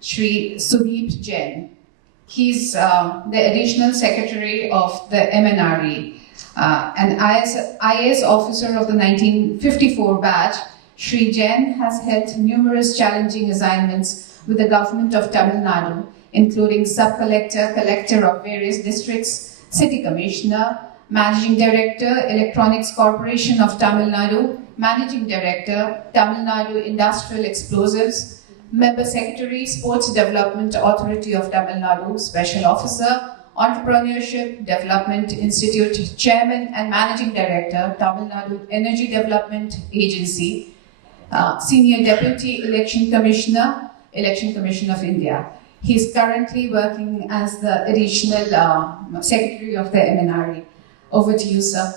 Shri Sudeep Jain. He's the Additional Secretary of the MNRE. An IAS officer of the 1954 batch, Shri Jain has held numerous challenging assignments with the government of Tamil Nadu, including sub-collector, collector of various districts, city commissioner, managing director, Electronics Corporation of Tamil Nadu, managing director, Tamil Nadu Industrial Explosives, member secretary, Sports Development Authority of Tamil Nadu, special officer, Entrepreneurship Development Institute, chairman and managing director, Tamil Nadu Energy Development Agency, senior deputy election commissioner of India. He is currently working as the additional secretary of the MNRE. Over to you, sir.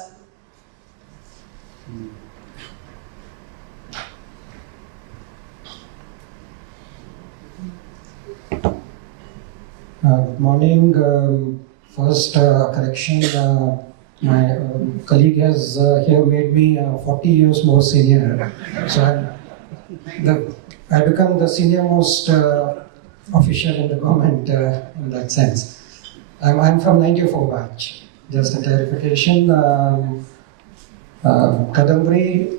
Good morning. First correction, my colleague has here made me 40 years more senior. So I become the senior most official in the government in that sense. I'm from 94 batch. Just a clarification. Kadambari,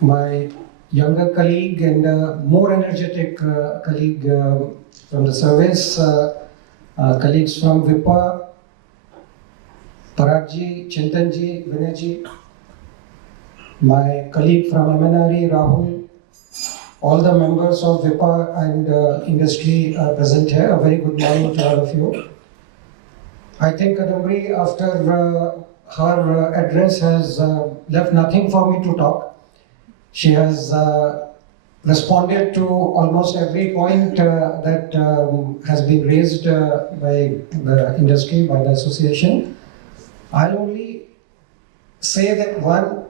my younger colleague and more energetic colleague from the service, colleagues from VIPA, Paragji, Chintanji, Vinayji, my colleague from MNRE, Rahul, all the members of VIPA and industry present here. A very good morning to all of you. I think Kadambari, after her address, has left nothing for me to talk. She has responded to almost every point that has been raised by the industry, by the association. I'll only say that one,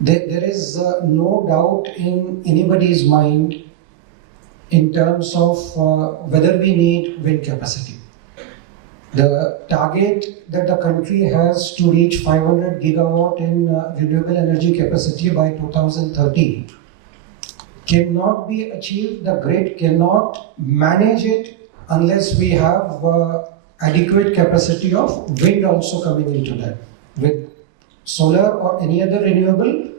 there is no doubt in anybody's mind in terms of whether we need wind capacity. The target that the country has to reach 500 gigawatt in renewable energy capacity by 2030 cannot be achieved. The grid cannot manage it unless we have adequate capacity of wind also coming into that. With solar or any other renewable,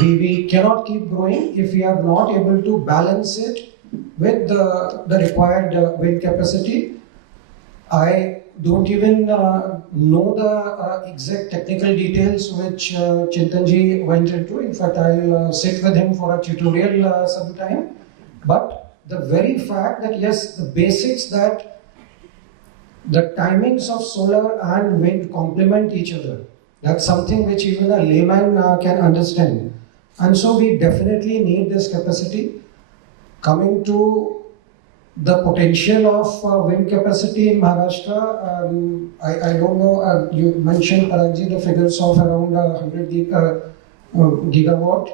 we cannot keep growing if we are not able to balance it with the required wind capacity. I don't even know the exact technical details which Chintanji went into. In fact, I'll sit with him for a tutorial sometime. But the very fact that yes, the basics that the timings of solar and wind complement each other, that's something which even a layman can understand. And so we definitely need this capacity. Coming to the potential of wind capacity in Maharashtra, I don't know, you mentioned, Paragji, the figures of around 100 gigawatt.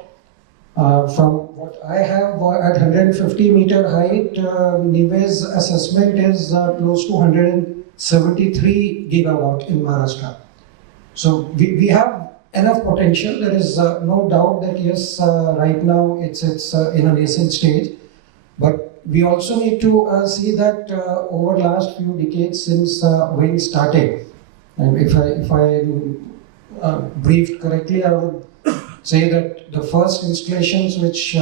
From what I have at 150 meter height, Nive's assessment is close to 173 gigawatt in Maharashtra. So we have enough potential. There is no doubt that yes, right now it's in a nascent stage. But we also need to see that over last few decades since wind started, and if I briefed correctly, I would say that the first installations which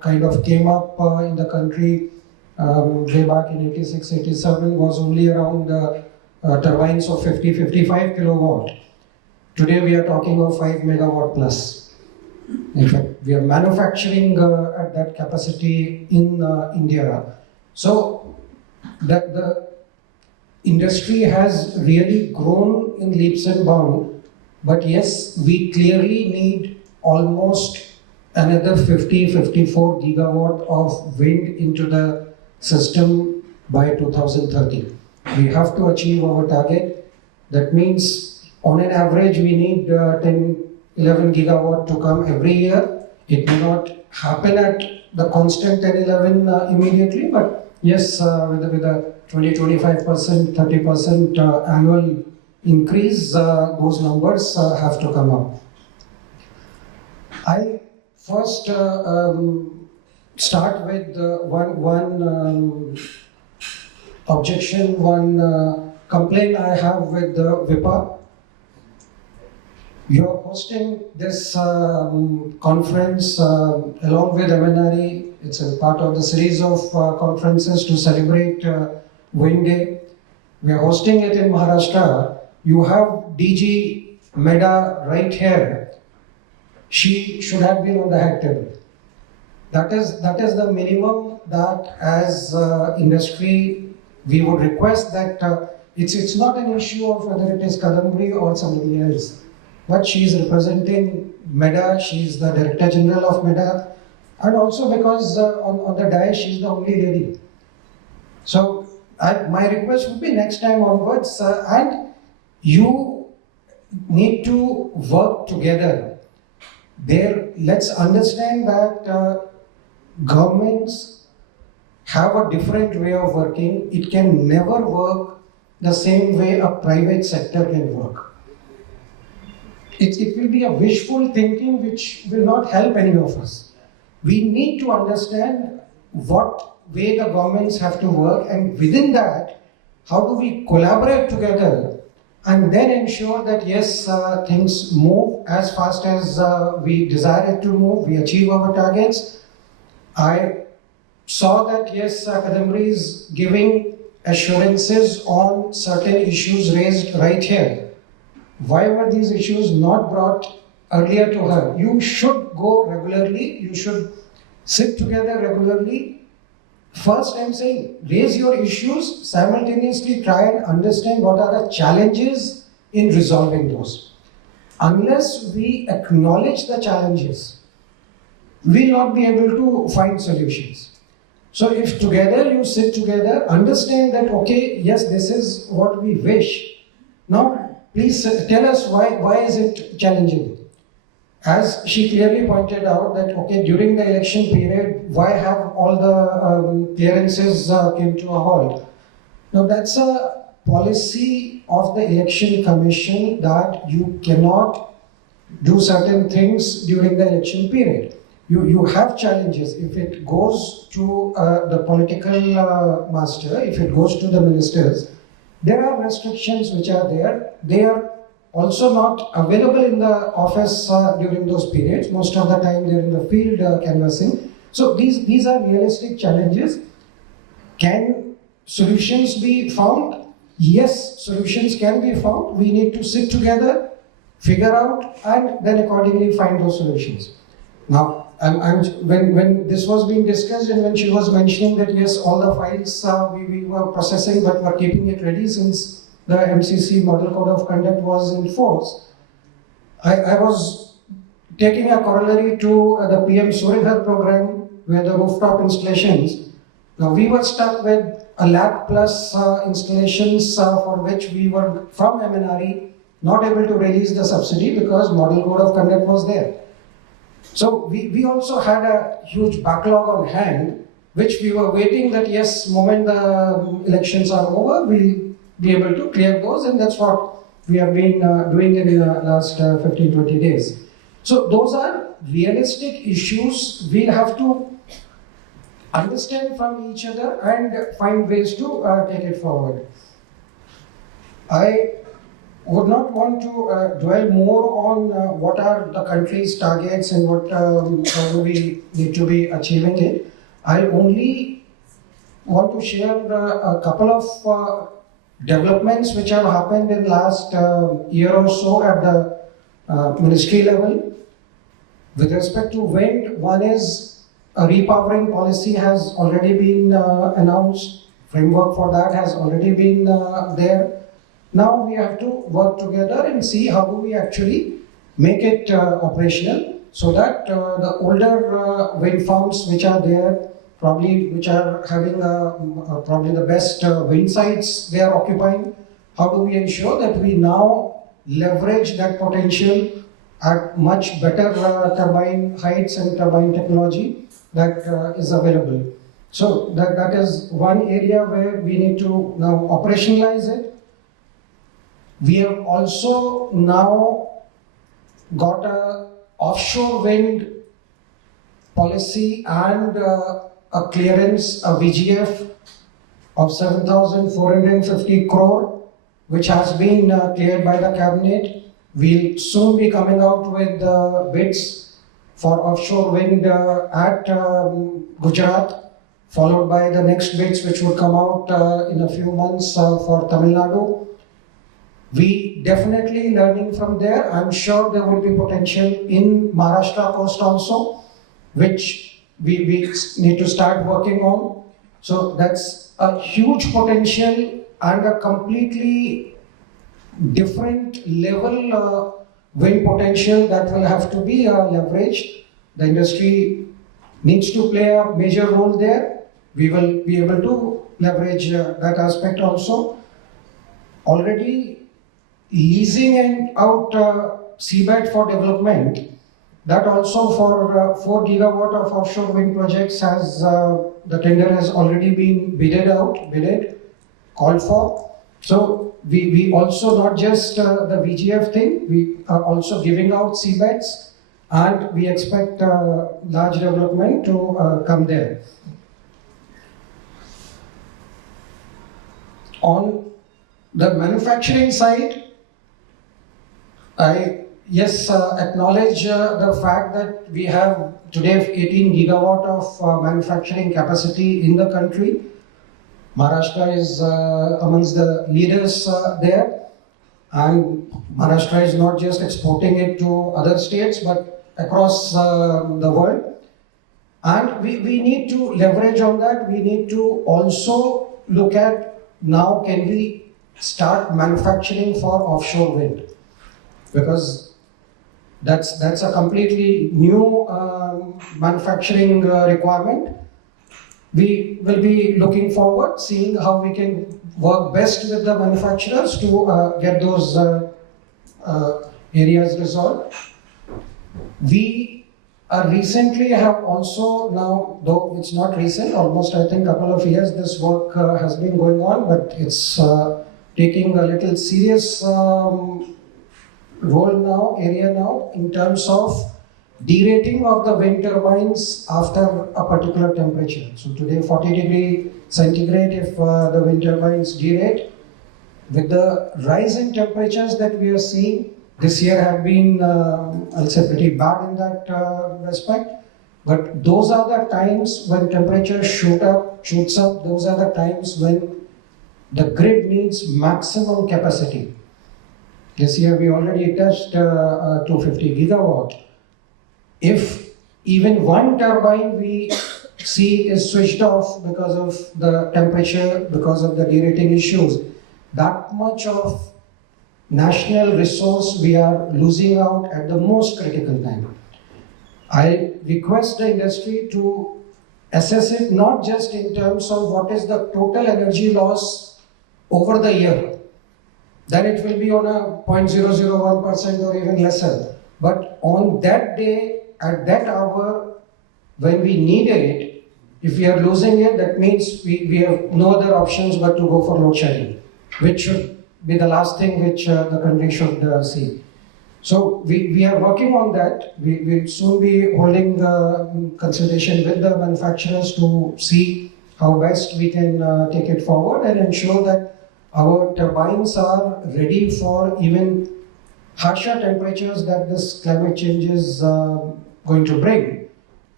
kind of came up in the country way back in 86, 87 was only around turbines of 50-55 kilowatt. Today we are talking of 5 megawatt plus. In fact, we are manufacturing at that capacity in India. So that the industry has really grown in leaps and bounds. But yes, we clearly need almost another 50-54 gigawatt of wind into the system by 2030. We have to achieve our target. That means on an average we need 10-11 gigawatt to come every year. It may not happen at the constant 10-11 immediately, but yes, with a 20-25%, 30% annual increase, those numbers have to come up. I first start with one objection, one complaint I have with the VIPA. You are hosting this conference along with MNRE. It's a part of the series of conferences to celebrate Wind Day. We are hosting it in Maharashtra. You have DG Meda right here. She should have been on the head table. That is the minimum that as industry we would request that it's not an issue of whether it is Kadambari or somebody else. But she is representing MEDA, she is the Director General of MEDA, and also because on the dais she is the only lady. So my request would be next time onwards, and you need to work together. Let's understand that governments have a different way of working. It can never work the same way a private sector can work. It will be a wishful thinking which will not help any of us. We need to understand what way the governments have to work, and within that, how do we collaborate together and then ensure that yes, things move as fast as we desire it to move, we achieve our targets. I saw that yes, Kadambari is giving assurances on certain issues raised right here. Why were these issues not brought earlier to her? You should go regularly, you should sit together regularly. First, I'm saying, raise your issues, simultaneously try and understand what are the challenges in resolving those. Unless we acknowledge the challenges, we will not be able to find solutions. So if together you sit together, understand that, okay, yes, this is what we wish. Now, please tell us why is it challenging? As she clearly pointed out that, okay, during the election period, why have all the clearances came to a halt? Now that's a policy of the election commission that you cannot do certain things during the election period. You have challenges. If it goes to the political master, if it goes to the ministers, there are restrictions which are there. They are also not available in the office during those periods. Most of the time they're in the field canvassing. So these are realistic challenges. Can solutions be found? Yes, solutions can be found. We need to sit together, figure out, and then accordingly find those solutions. Now, when this was being discussed and when she was mentioning that yes, all the files we were processing but were keeping it ready since the MCC Model Code of Conduct was in force, I was taking a corollary to the PM Surya program where the rooftop installations. Now we were stuck with 1 lakh plus installations for which we were from MNRE not able to release the subsidy because Model Code of Conduct was there. So we also had a huge backlog on hand, which we were waiting that yes, moment the elections are over, we'll be able to clear those, and that's what we have been doing in the last 15-20 days. So those are realistic issues. We'll have to understand from each other and find ways to take it forward. I would not want to dwell more on what are the country's targets and what how do we need to be achieving it. I only want to share a couple of developments which have happened in last year or so at the ministry level. With respect to wind, one is a repowering policy has already been announced. Framework for that has already been there. Now we have to work together and see how do we actually make it operational so that the older wind farms which are there, probably which are having probably the best wind sites they are occupying, how do we ensure that we now leverage that potential at much better turbine heights and turbine technology that is available. So that is one area where we need to now operationalize it. We have also now got a offshore wind policy and a clearance, a VGF of 7,450 crore, which has been cleared by the cabinet. We'll soon be coming out with bids for offshore wind at Gujarat, followed by the next bids which would come out in a few months for Tamil Nadu. We definitely learning from there. I'm sure there will be potential in Maharashtra coast also, which we need to start working on. So that's a huge potential and a completely different level wind potential that will have to be leveraged. The industry needs to play a major role there. We will be able to leverage that aspect also. Already leasing and out seabed for development, that also for 4 gigawatt of offshore wind projects has, the tender has already been bidded, called for. So we also not just the VGF thing, we are also giving out seabeds, and we expect large development to come there. On the manufacturing side, I acknowledge the fact that we have today 18 gigawatt of manufacturing capacity in the country. Maharashtra is amongst the leaders there, and Maharashtra is not just exporting it to other states but across the world. And we need to leverage on that. We need to also look at now can we start manufacturing for offshore wind, because that's a completely new manufacturing requirement. We will be looking forward, seeing how we can work best with the manufacturers to get those areas resolved. We recently have also now, though it's not recent, almost I think a couple of years this work has been going on, but it's taking a little serious area now in terms of derating of the wind turbines after a particular temperature. So today 40 degree centigrade if the wind turbines derate. With the rise in temperatures that we are seeing, this year have been, I'll say, pretty bad in that respect. But those are the times when temperature shoots up, those are the times when the grid needs maximum capacity. This year we already touched 250 gigawatt. If even one turbine we see is switched off because of the temperature, because of the derating issues, that much of national resource we are losing out at the most critical time. I request the industry to assess it not just in terms of what is the total energy loss over the year, then it will be on a 0.001% or even lesser. But on that day, at that hour, when we need it, if we are losing it, that means we have no other options but to go for load shedding, which should be the last thing which the country should see. So we are working on that. We will soon be holding consultation with the manufacturers to see how best we can take it forward and ensure that our turbines are ready for even harsher temperatures that this climate change is going to bring,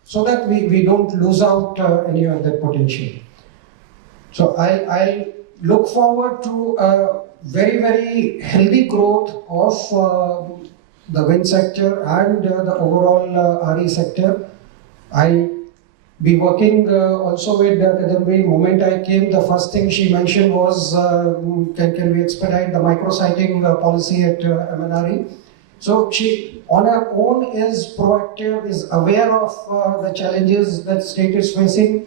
so that we don't lose out any of that potential. So I look forward to a very, very healthy growth of the wind sector and the overall RE sector. I'll be working also with Kadambi. Moment I came, the first thing she mentioned was can we expedite the micro-siting policy at MNRE. So she on her own is proactive, is aware of the challenges that state is facing.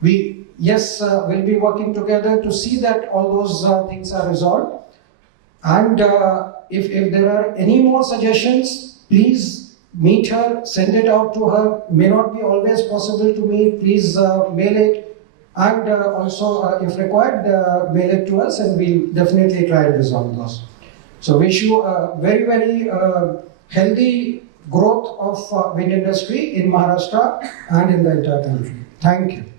We will be working together to see that all those things are resolved. And if there are any more suggestions, please meet her, send it out to her. May not be always possible to meet, please mail it. And also, if required, mail it to us and we'll definitely try and resolve those. So wish you a very, very healthy growth of wind industry in Maharashtra and in the entire country. Thank you.